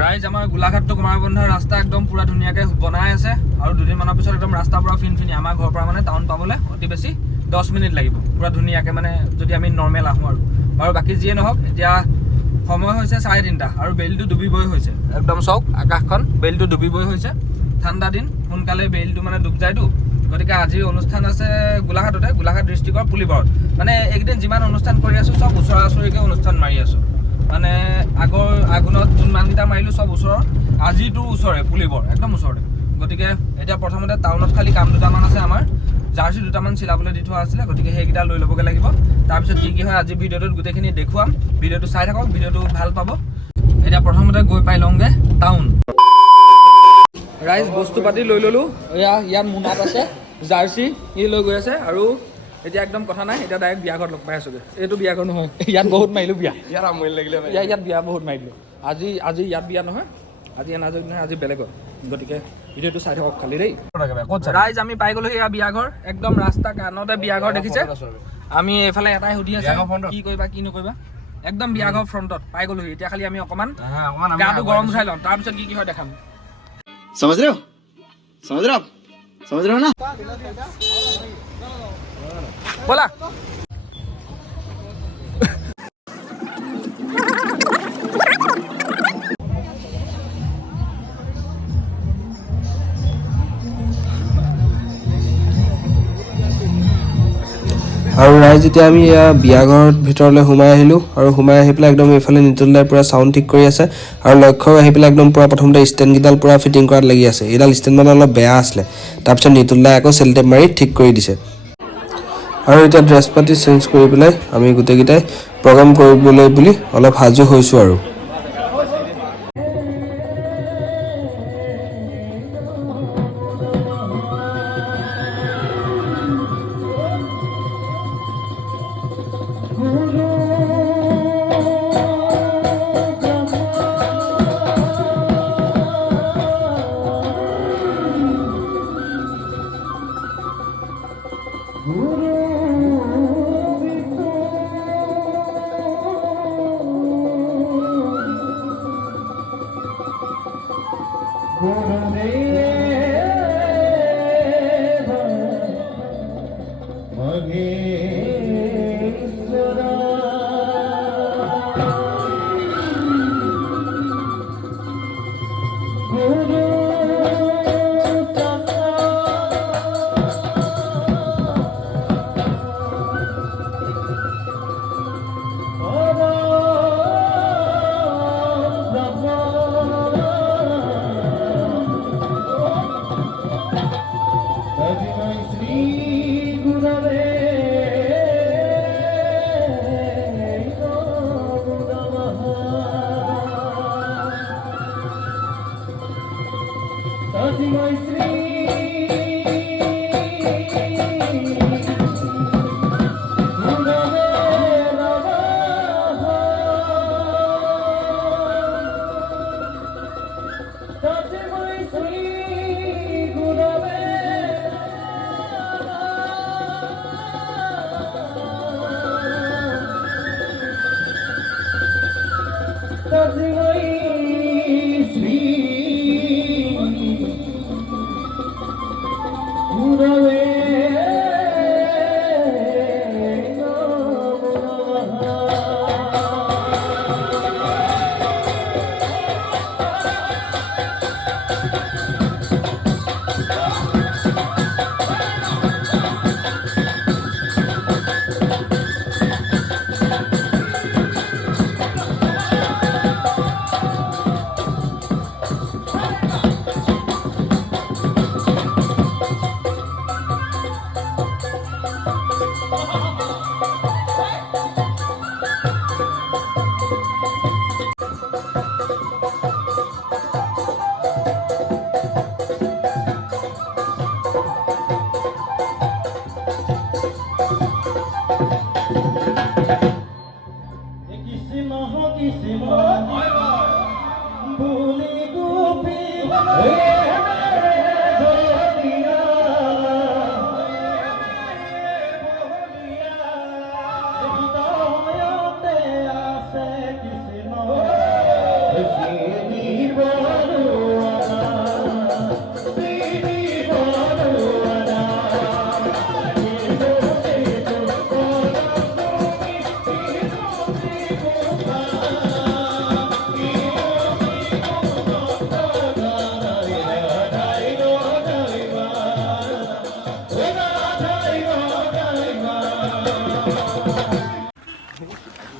ৰাইজ আমাৰ গোলাঘাট টু কুমাৰবন্ধা ৰাস্তা একদম পুৰা ধুনীয়াকৈ বনাই আছে আৰু দুদিনমানৰ পিছত একদম ৰাস্তা পুৰা ফিনফিনি আমাৰ ঘৰৰ পৰা মানে টাউন পাবলৈ অতি বেছি 10 মিনিট লাগিব পুৰা ধুনীয়াকৈ মানে যদি আমি নৰ্মেল আহোঁ আৰু বাকী যিয়ে নহওক এতিয়া সময় হৈছে 3:30 আৰু বেলিটো ডুবিবই হৈছে একদম চাওক আকাশখন বেলিটো ডুবিবই হৈছে ঠাণ্ডা দিন সোনকালে বেলিটো মানে ডুব যায়তো গতিকে আজিৰ অনুষ্ঠান আছে গোলাঘাটতে গোলাঘাট ডিষ্ট্ৰিক্টৰ পুলিবৰত মানে এইকেইদিন যিমান অনুষ্ঠান কৰি আছোঁ চব ওচৰা ওচৰিকৈ অনুষ্ঠান মাৰি আছোঁ মানে আগৰ আগুনত যোনমানকেইটা মাৰিলোঁ চব ওচৰৰ আজিতো ওচৰে পুলিবৰ একদম ওচৰতে গতিকে এতিয়া প্ৰথমতে টাউনত খালি কাম দুটামান আছে আমাৰ জাৰ্চি দুটামান চিলাবলৈ দি থোৱা আছিলে গতিকে সেইকেইটা লৈ ল'বগৈ লাগিব তাৰপিছত কি হয় আজি ভিডিঅ'টোত গোটেইখিনি দেখুৱাম ভিডিঅ'টো চাই থাকক ভিডিঅ'টো ভাল পাব এতিয়া প্ৰথমতে গৈ পাই লওঁগৈ টাউন ৰাইজ বস্তু পাতি লৈ ল'লোঁ ইয়াত মোনাত আছে জাৰ্চি ই লৈ গৈ আছে আৰু এতিয়া একদম কথা নাই এতিয়া ডাইৰেক্ট বিয়া ঘৰত লগ পাই আছোগৈ এইটো বিয়া ঘৰ নহয় ইয়াত বহুত মাৰিলোঁ বিয়া ইয়াত আমনি লাগিলে ইয়াত বিয়া বহুত মাৰিলোঁ আজি ইয়াত বিয়া নহয় আজি এনাজৰি নহয় আজি বেলেগত গতিকে ভিডিঅ'টো চাই থাকক খালি দেই ৰাইজ আমি পাই গ'লো সেয়া বিয়া ঘৰ একদম ৰাস্তা কাণতে বিয়া ঘৰ দেখিছে আমি এইফালে এটাই সুধি আছোঁ কি কৰিবা কি নকৰিবা একদম বিয়া ঘৰ ফ্ৰণ্টত পাই গ'লো এতিয়া খালি আমি অকণমান গাটো গৰম উঠাই লওঁ তাৰপিছত কি হয় দেখাম समझ रहे हो समझ रहे हो ना बोला আৰু ৰাইজ এতিয়া আমি বিয়া ঘৰত ভিতৰলৈ সোমাই আহিলোঁ আৰু সোমাই আহি পেলাই একদম এইফালে নিতুলদাই পূৰা চাউণ্ড ঠিক কৰি আছে আৰু লক্ষ্য আহি পেলাই একদম পূৰা প্ৰথমতে ষ্টেণ্ডকেইডাল পূৰা ফিটিং কৰাত লাগি আছে এইডাল ষ্টেণ্ড মানে অলপ বেয়া আছিলে তাৰপিছত নিতুলদাই আকৌ চেলটেপ মাৰি ঠিক কৰি দিছে আৰু এতিয়া ড্ৰেছ পাতি চেঞ্জ কৰি পেলাই আমি গোটেইকেইটাই প্ৰগ্ৰাম কৰিবলৈ বুলি অলপ সাজু হৈছোঁ আৰু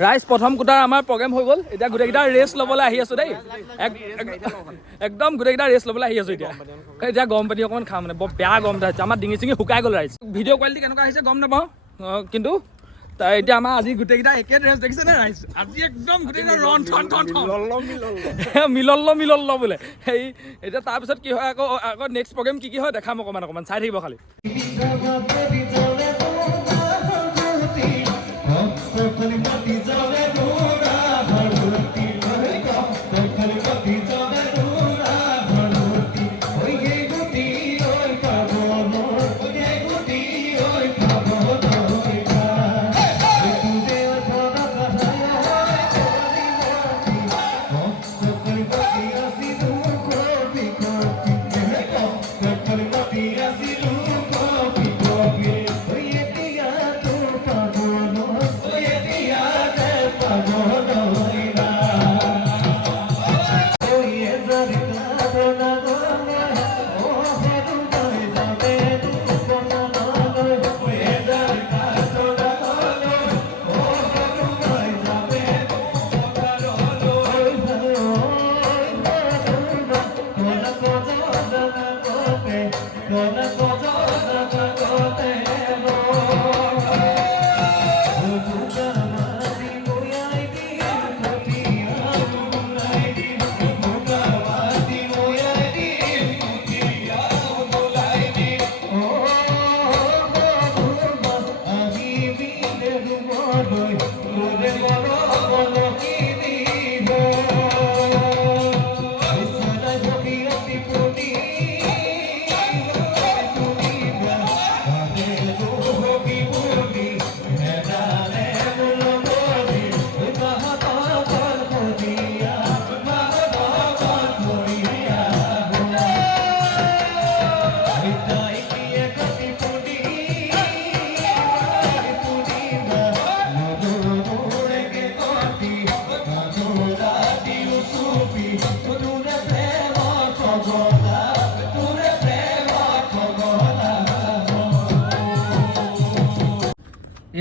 ৰাইজ প্ৰথম কোটাৰ আমাৰ প্ৰগ্ৰেম হৈ গ'ল এতিয়া গোটেইকেইটা ৰেষ্ট ল'বলৈ আহি আছোঁ দেই একদম গোটেইকেইটা ৰেষ্ট ল'বলৈ আহি আছোঁ এতিয়া গৰম পানী অকণমান খাওঁ মানে বৰ বেয়া গৰম এটা হৈছে আমাৰ ডিঙি চিঙি শুকাই গ'ল ৰাইজ ভিডিঅ' কোৱালিটি কেনেকুৱা আহিছে গম নাপাওঁ কিন্তু এতিয়া আমাৰ আজি গোটেইকেইটা একে ড্ৰেছ দেখিছে নে ৰাইজ আজি একদম গোটেইকেইটা ৰন ঠন ঠন মিলল বোলে সেই এতিয়া তাৰপিছত কি হয় আকৌ নেক্সট প্ৰগ্ৰেম কি হয় দেখাম অকণমান চাই থাকিব খালি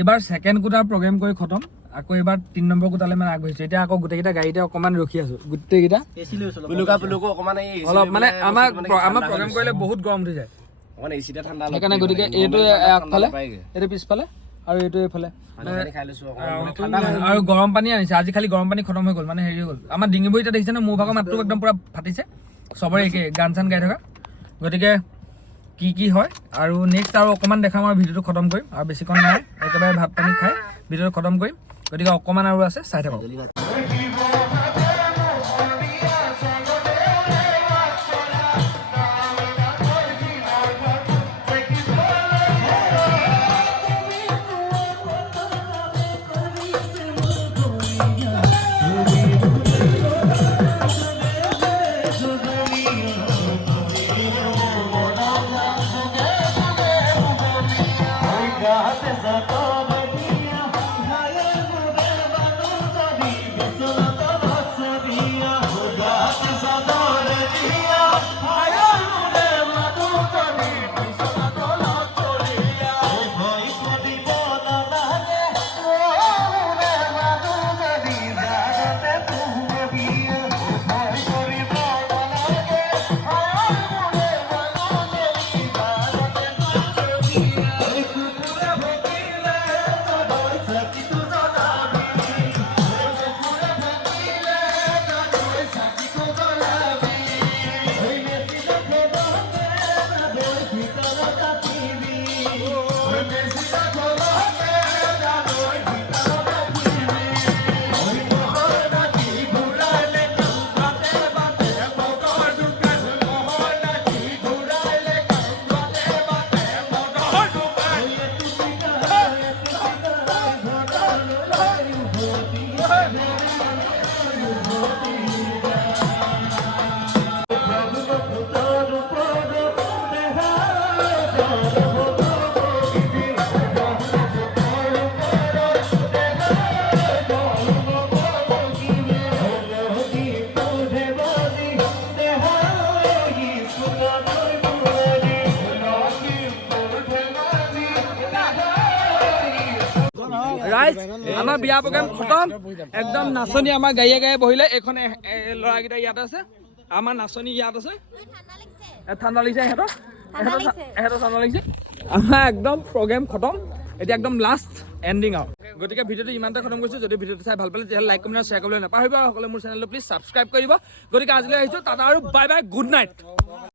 এইবাৰ সেকেন্ড কোটাৰ প্ৰগ্ৰেম কৰি খতম আকৌ এবাৰ 3 নম্বৰ কোটালে মানে আগবাঢ়িছে এতিয়া আকৌ গোটেইকেইটা গাড়ীতে অকমান ৰখি আছো গোটেইকেইটা অলপ মানে আমাৰ প্ৰগ্ৰেম কৰিলে বহুত গৰম উঠি যায় সেইকাৰণে গতিকে এইটো আগফালে এইটো পিছফালে আৰু এইটো এইফালে আৰু গৰম পানী আনিছে আজি খালি গৰম পানী খতম হৈ গ'ল মানে হেৰি হ'ল আমাৰ ডিঙিবোৰ এতিয়া দেখিছে ন মোৰ ভাগৰ মাতটো একদম পুৰা ফাটিছে চবৰে একে গান চান গাই থকা গতিকে কি হয় আৰু নেক্সট আৰু অকণমান দেখাম আৰু ভিডিঅ'টো খতম কৰিম আৰু বেছিকণ নাই একেবাৰে ভাত পানী খাই ভিডিঅ'টো খতম কৰিম গতিকে অকণমান আৰু আছে চাই থাকক ৰাইজ আমাৰ বিয়া প্ৰগ্ৰাম খতম একদম নাচনী আমাৰ গাড়ীয়ে গাড়ীয়ে বহিলে এইখন ল'ৰাকেইটা ইয়াত আছে আমাৰ নাচনী ইয়াত আছে ঠাণ্ডা লাগিছে ইহঁতৰ ঠাণ্ডা লাগিছে আমাৰ একদম প্ৰগ্ৰেম খতম এতিয়া একদম লাষ্ট এণ্ডিং আৰু গতিকে ভিডিঅ'টো ইমানটা খতম কৰিছোঁ যদি ভিডিঅ'টো চাই ভাল পালে তেতিয়াহ'লে লাইক কমেণ্ট শ্বেয়াৰ কৰিবলৈ নাপাহৰিব আৰু সকলোৱে মোৰ চেনেলটো প্লিজ ছাবস্ক্ৰাইব কৰিব গতিকে আজিলৈ আহিছোঁ টাটা আৰু বাই বাই গুড নাইট